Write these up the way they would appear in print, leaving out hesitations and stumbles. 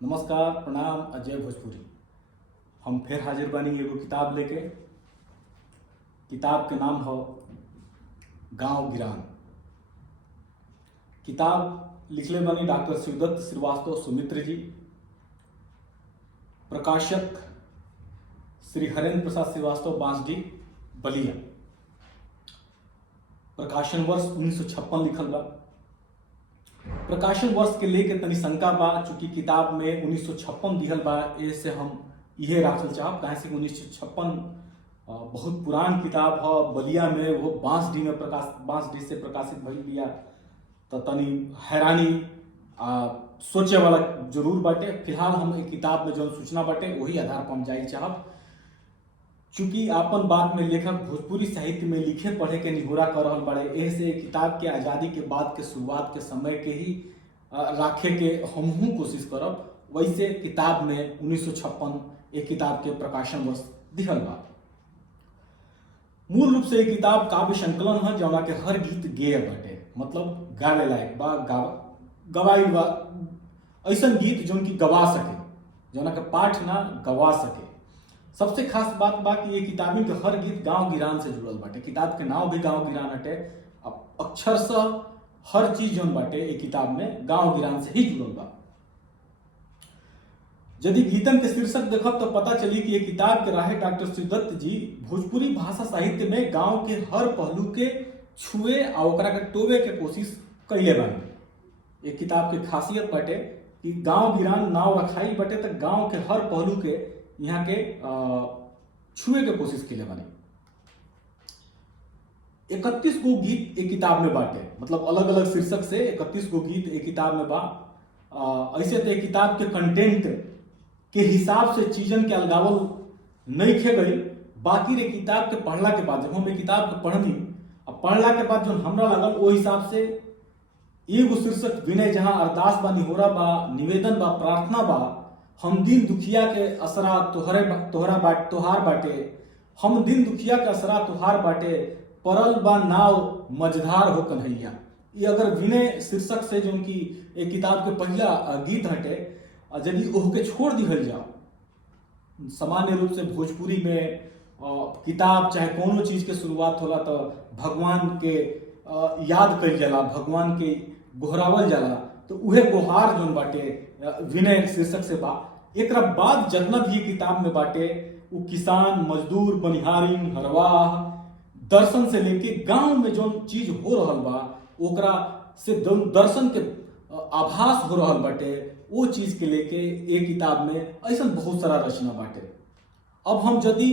नमस्कार, प्रणाम। अजय भोजपुरी हम फिर हाजिर बानी एगो किताब लेके। किताब के नाम हो गांव गिरान। किताब लिखले बानी डॉक्टर शिवदत्त श्रीवास्तव सुमित्र जी। प्रकाशक श्री हरेंद्र प्रसाद श्रीवास्तव बांसडी बलिया। प्रकाशन वर्ष 1956 लिखल बा। प्रकाशन वर्ष के लेके तनी शंका बा, चूंकि किताब में 1956 दिहल बा, ऐसे हम इहे राखल चाहब काहे से 1956 बहुत पुरान किताब ह। बलिया में वो बांसडी से प्रकाशित भइल बिया, तो तनी हैरानी सोचे वाला जरूर बाटे। फिलहाल हम एक किताब में जो सूचना बाटे वही आधार पर हम जाई चाहब। चूंकि आपन बात में लेखक भोजपुरी साहित्य में लिखे पढ़े के निहोरा कर रहल बड़े, ऐसे किताब के आज़ादी के बाद के शुरुआत के समय के ही राखे के हमहू कोशिश करब। वैसे किताब में 1956 एक किताब के प्रकाशन वर्ष दिखल बा। मूल रूप से एक किताब काव्य संकलन है जौना के हर गीत गेय बाटे, मतलब गावे लायक बा, गवाइल बा। ऐसन गीत जौन की गवा सके, जौना के पाठ ना गवा सके। सबसे खास बात बा कि ये किताबी के हर गीत गांव गिरान से जुड़ल बाटे। किताब के नाम भी गांव गिरान हटे। अक्षरशः हर चीज जौन बाटे ये किताब में गांव गिरान से ही जुड़ल बा। यदि गीतन के शीर्षक देखब तो पता चली कि ये किताब के राहे डॉक्टर शिवदत्त जी भोजपुरी भाषा साहित्य में गांव के हर पहलू के छुए और ओकरा के टोवे के कोशिश कइले बानी। ये किताब के खासियत बाटे कि गांव गिरान नाव रखाई बाटे, तो गांव के हर पहलू के यहाँ के छुए के कोशिश के लिए बने। 31 गो गीत एक किताब में बाटे, मतलब अलग अलग शीर्षक से 31 गो गीत एक किताब में बा। ऐसे तो एक किताब के कंटेंट के हिसाब से चीजन के अलगावल नहीं खे गई। बाकी रे किताब के पढ़ला के बाद, जब हम एक किताब के पढ़नी अब पढ़ला के बाद जो हमरा लगल वो हिसाब से एगो शीर्षक विनय जहां अरदास बा, निहोरा बा, निवेदन बा, प्रार्थना बा। हम दिन दुखिया के असरा तोहार बाटे, हम दिन दुखिया के असरा तोहार बाटे, परल बा नाव मझधार हो कन्हैया। ये अगर विनय शीर्षक से जो उनकी एक किताब के पहला गीत हटे, यदि ओह के छोड़ दिहल जाओ, सामान्य रूप से भोजपुरी में किताब चाहे कोनो चीज के शुरुआत होला तो भगवान के याद कइल जाला, भगवान के गोहरावल जाला, तो उहे गोहार जोन बाटे विनय शीर्षक से बा। एक बाद जितना भी किताब में बाटे वो किसान, मजदूर, बनिहारिन, हरवाह, दर्शन से लेके गांव में जो चीज हो रहल बा ओकरा से दर्शन के आभास हो रहल बाटे, वो चीज के लेके एक किताब में ऐसा बहुत सारा रचना बाटे। अब हम यदि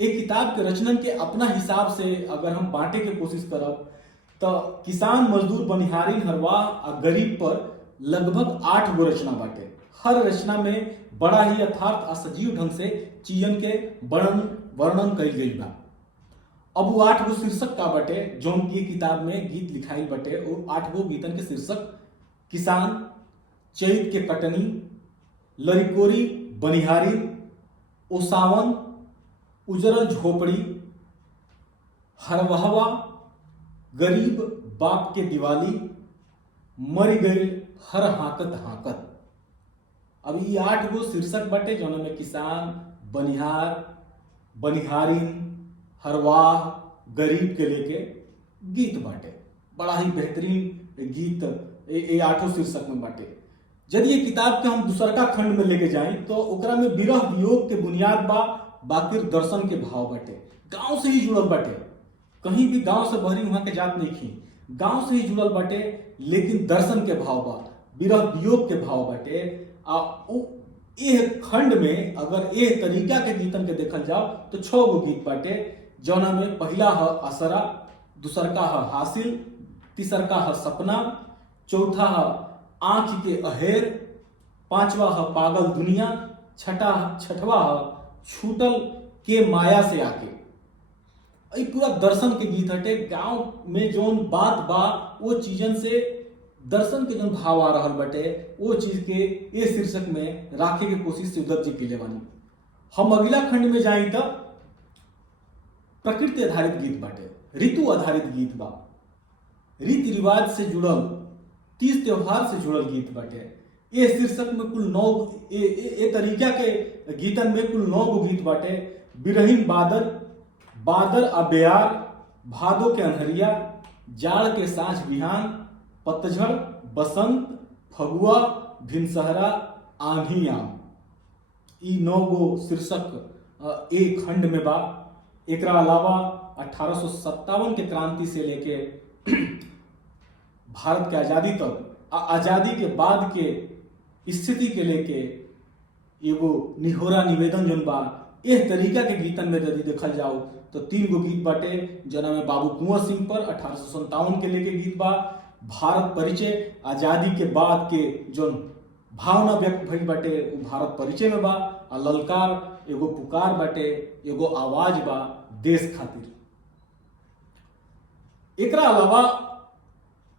एक किताब के रचनन के अपना हिसाब से अगर हम बांटे के कोशिश करब तो किसान, मजदूर, बनिहारिन, हरवाह और गरीब पर लगभग 8 गो रचना बाटे। हर रचना में बड़ा ही यथार्थ और सजीव ढंग से चीजन के वर्णन कइल गइल बा। अब वो 8 गो शीर्षक का बाटे जौन की किताब में गीत लिखाई बाटे। वो 8 गो गीतन के शीर्षक किसान, चैत के कटनी, लरिकोरी, बनिहारी, ओसावन, उजरल झोपड़ी, हरवाहवा, गरीब बाप के दिवाली, मर गई हर हाकत हाकत। अब ये 8 गो शीर्षक बाटे जौन में किसान, बनिहार, बनिहारिन, हरवाह, गरीब के लेके गीत बाटे। बड़ा ही बेहतरीन गीत ये 8 शीर्षक में बाटे। यदि ये किताब के हम दूसरका खंड में लेके जाएं तो ओकरा में विरह वियोग के बुनियाद बा, बाकी दर्शन के भाव बाटे। गांव से ही जुड़ल बाटे, कहीं भी गांव से बहरी वहां के जात नहीं खी, गांव से ही जुड़ल बाटे, लेकिन दर्शन के भाव बा, विरह वियोग के भाव बाटे। खंड में अगर ए तरीका के गीतन के देखल जाओ तो 6 गो गीत बाटे, जौना में पहला है असरा, दूसरका है हासिल, तीसरका है सपना, चौथा है आंख के अहेर, पांचवा है पागल दुनिया, छठवा है छूटल के माया से आके। पूरा दर्शन के गीत हटे। गांव में जोन बात बा वो चीजन से दर्शन के जो भाव आ रहल बटे वो चीज के ये शीर्षक में राखे के कोशिश शिवदत्त जी के बानी। हम अगला खंड में जाई तो प्रकृति आधारित गीत बाटे, ऋतु आधारित गीत बा, रीति रिवाज से जुड़ल, तीज त्योहार से जुड़ल गीत बाटे, ये शीर्षक में कुल 9 ए तरीका के गीतन में कुल 9 गो गीत बाटे। बिरहीन बादल, बादल आ बेयार, भादो के अन्हरिया, जाड़ के साँझ बिहान, पतझड़, बसंत, फगुआ, भिनसहरा, आंधी आम। ई 9 गो शीर्षक एक खंड में बा। एकरा अलावा 1857 के क्रांति से लेके भारत के आज़ादी तक आज़ादी के बाद के स्थिति के लेके एगो निहोरा निवेदन जोन बा इस तरीका के गीतन में यदि देखल जाओ तो 3 गो गीत बाटे, जना में बाबू कुंवर सिंह पर 1857 के लेके गीत बा। भारत परिचय, आज़ादी के बाद के जो भावना व्यक्त भइल बाटे वो भारत परिचय में बा। आ ललकार एगो पुकार बाटे, एगो आवाज बा देश खातिर। एकरा अलावा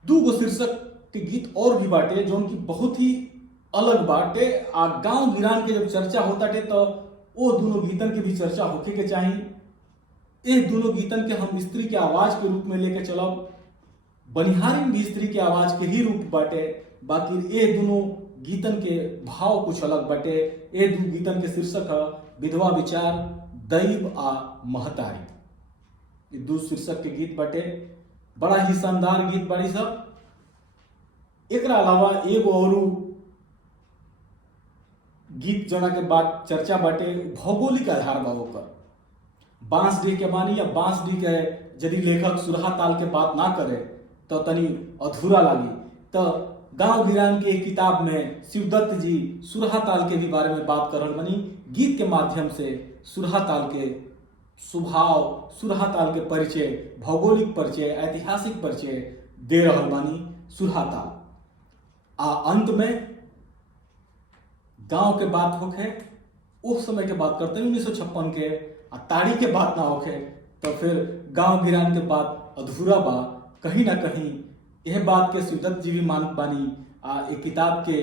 2 गो शीर्षक के गीत और भी बाटे जो उनकी बहुत ही अलग बाटे। आ गांव गिरान के जब चर्चा होता टे तो वो दोनों गीतन की भी चर्चा होके के चाहिए। ये दोनों गीतन के हम स्त्री के आवाज के रूप में लेके चलब। बनिहारिन भी स्त्री के आवाज के ही रूप बाटे, बाकी ये दोनों गीतन के भाव कुछ अलग बाटे। ये 2 गीतन के शीर्षक है विधवा विचार, दैव आ महतारी। ये 2 शीर्षक के गीत बाटे, बड़ा ही शानदार गीत बाड़ी सब। एकरा अलावा एगो और गीत जना के बाद चर्चा बाटे भौगोलिक आधार बा ओकर। बांसडीह के बानी या बांसडीह के यदि लेखक सुरहा ताल के बात ना करे तो तनी अधूरा लागी। तो गांव गिरान के एक किताब में शिवदत्त जी सुरहा ताल के भी बारे में बात कर रहल बनी। गीत के माध्यम से सुरहा ताल के स्वभाव, सुरहा ताल के परिचय, भौगोलिक परिचय, ऐतिहासिक परिचय दे रहल बानी सुरहा ताल। आ अंत में गांव के बात होखे, उस समय के बात करते हैं 1956 के। आ ताड़ी के बात ना होखे तो फिर गांव गिरान के बात अधूरा बा। कहीं ना कहीं यह बात के शिवदत्त जी भी मानत बानी। आ एक किताब के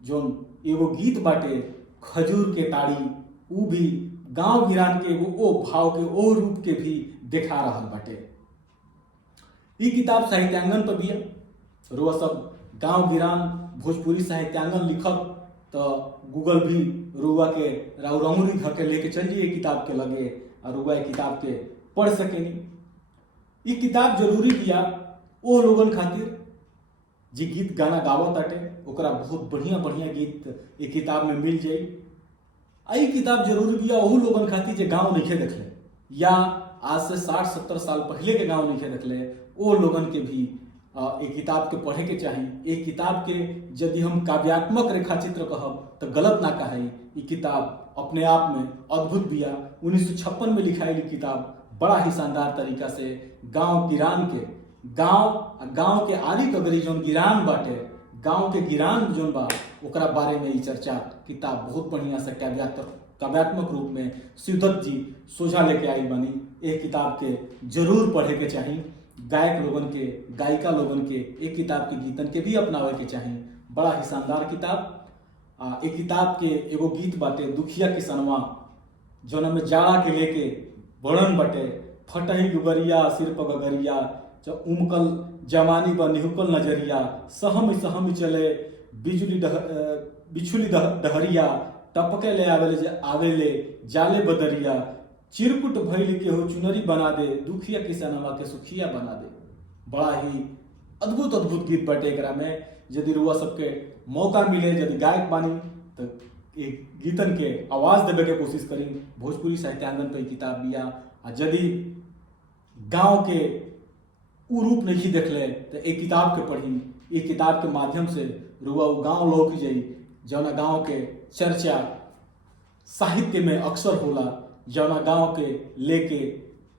जो एगो गीत बाटे खजूर के ताड़ी, ऊ भी गांव गिरान के एगो ओ भाव के ओ रूप के भी देखा रहल बाटे। ई किताब साहित्यांगन पर भी रुआ सब गांव गिरान भोजपुरी साहित्यांगन लिखब तो गूगल भी रुआ के राउरंगुरी घर के लेके चल जाइए किताब के लगे और रुआ किताब के पढ़ सकेनी। ये किताब जरूरी बिया ओ लोगन खातिर जी गीत गाना गावत ताटे, ओकरा बहुत बढ़िया बढ़िया गीत ये किताब में मिल जाई। आई किताब जरूरी बिया ओहू लोगन खातिर जे गांव नहीं देखले या आज से 60-70 साल पहले के गांव नहीं देखले, ओ लोगन के भी एक किताब के पढ़े के चाहिए। एक किताब के यदि हम काव्यात्मक रेखाचित्र कहब तो गलत ना कहे। ये किताब अपने आप में अद्भुत बिया। 1956 में लिखाई किताब बड़ा ही शानदार तरीका से गांव गिरान के गांव के आदि कगरी जोन गिरान बाटे, गांव के गिरान जोन बा ओकरा बारे में ये चर्चा किताब बहुत बढ़िया से काव्यात्मक रूप में शिवदत्त जी सोझा लेके आई बनी। एक किताब के जरूर पढ़े के चाहिए। गायक लोगन के, गायिका लोगन के एक किताब के गीतन के भी अपनावे के चाहिए। बड़ा ही शानदार किताब। एक किताब के एगो गीत बाटे दुखिया किसनवा, जौना में जाड़ा के लेके वर्णन बाटे। फटही गुगरिया सिर पर गगरिया, उमकल जवानी ब निहुकल नजरिया, सहम सहम चले बिछुली डहरिया, टपके ले आवेले जाले बदरिया, चिरकुट भइल के हो चुनरी बना दे, दुखिया किसनवा के सुखिया बना दे। बड़ा ही अद्भुत अद्भुत गीत बाटे एकरा में। यदि रुआ सबके मौका मिले, यदि गायक बानी तो एक गीतन के आवाज देवे के कोशिश करी। भोजपुरी साहित्यांगन पे किताब बिया। यदि गांव के उ रूप नहीं देखले तो एक किताब के पढ़ी। एक किताब के माध्यम से रुआ गांव लौक जाई, जौना गांव के चर्चा साहित्य में अक्सर होला, जौना गांव के लेके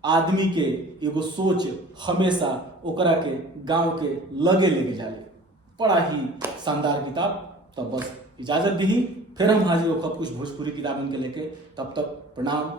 आदमी के एगो सोच हमेशा ओकरा के गांव के लगे लेके जाले। बड़ा ही शानदार किताब। तो बस इजाजत दी, फिर हम हाजिर होकर कुछ भोजपुरी किताबन के लेके। तब तक प्रणाम।